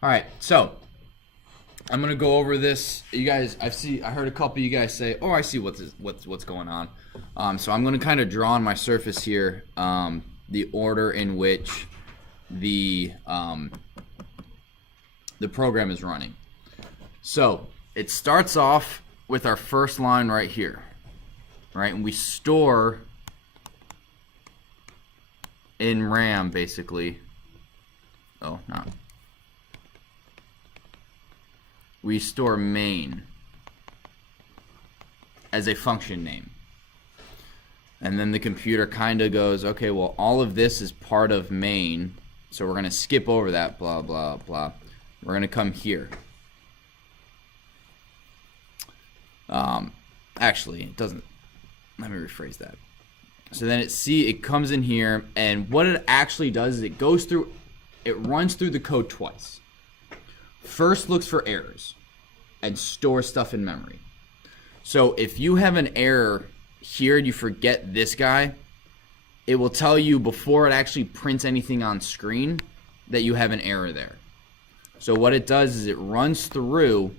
All right, so I'm gonna go over this. You guys, I heard a couple of you guys say, "Oh, I see what's going on." So I'm gonna kind of draw on my surface here the order in which the program is running. So it starts off with our first line right here, right? And we store in RAM basically. Oh, no. We store main as a function name. And then the computer kind of goes, okay, well, all of this is part of main, so we're going to skip over that, blah, blah, blah. We're going to come here. Actually, it doesn't. Let me rephrase that. So then it comes in here, and what it actually does is it runs through the code twice. First looks for errors and stores stuff in memory. So if you have an error here and you forget this guy, it will tell you before it actually prints anything on screen that you have an error there. So what it does is it runs through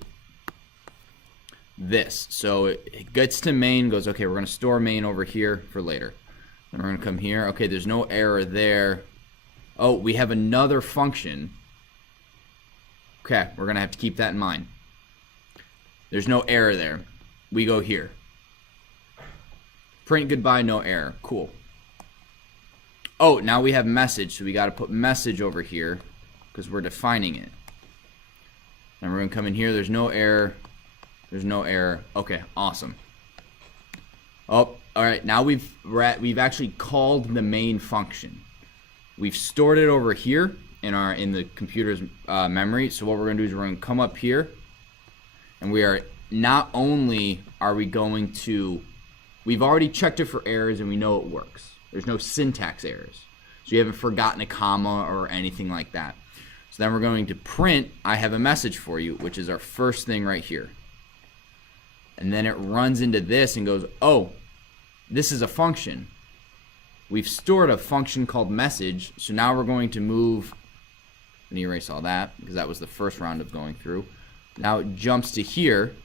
this. So it gets to main, goes, okay, we're going to store main over here for later. Then we're going to come here. Okay, there's no error there. Oh, we have another function. Okay, we're going to have to keep that in mind. There's no error there. We go here. Print goodbye, no error. Cool. Oh, now we have message, so we got to put message over here because we're defining it. And we're going to come in here. There's no error. There's no error. Okay, awesome. Oh, all right. Now we've actually called the main function. We've stored it over here in the computer's memory. So what we're going to do is we're going to come up here, and we are not only are we going to, we've already checked it for errors and we know it works. There's no syntax errors. So you haven't forgotten a comma or anything like that. So then we're going to print, I have a message for you, which is our first thing right here. And then it runs into this and goes, oh, this is a function. We've stored a function called message, so now we're going to move, let me erase all that, because that was the first round of going through. Now it jumps to here.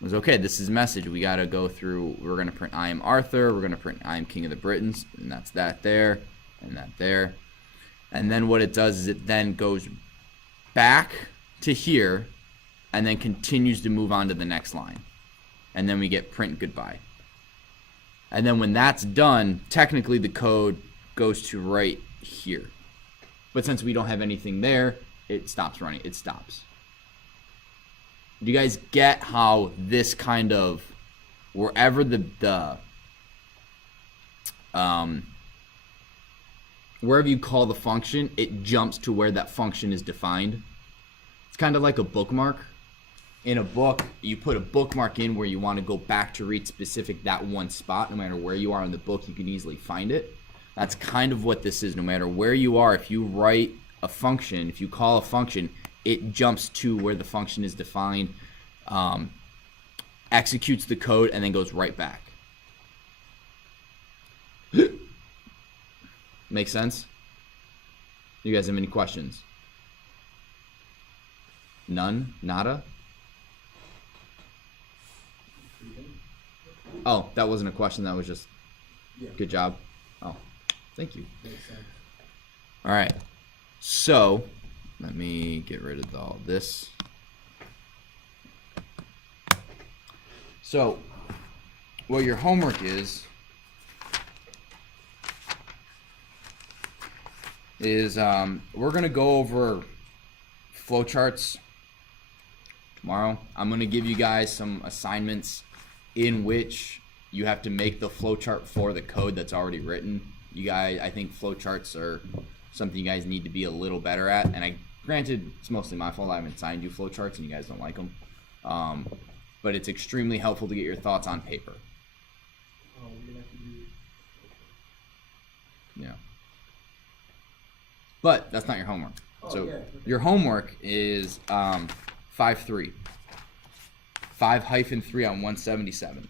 It was, okay, this is message. We got to go through, we're going to print I am Arthur, we're going to print I am King of the Britons, and that's that there, and that there. And then what it does is it then goes back to here, and then continues to move on to the next line. And then we get print goodbye. And then when that's done, technically the code goes to right here. But since we don't have anything there, it stops running. It stops. Do you guys get how this kind of, wherever wherever you call the function, it jumps to where that function is defined? It's kind of like a bookmark. In a book, you put a bookmark in where you want to go back to read specific that one spot. No matter where you are in the book, you can easily find it. That's kind of what this is. No matter where you are, if you write a function, if you call a function, it jumps to where the function is defined, executes the code, and then goes right back. Make sense? You guys have any questions? None? Nada? Oh, that wasn't a question. That was just good job. Oh, thank you. All right. So let me get rid of all this. So what your homework is we're going to go over flowcharts tomorrow. I'm going to give you guys some assignments in which you have to make the flowchart for the code that's already written. You guys, I think flowcharts are something you guys need to be a little better at. And granted, it's mostly my fault. I haven't assigned you flowcharts and you guys don't like them. But it's extremely helpful to get your thoughts on paper. Yeah. But that's not your homework. So your homework is 5-3. 5-3 on 177.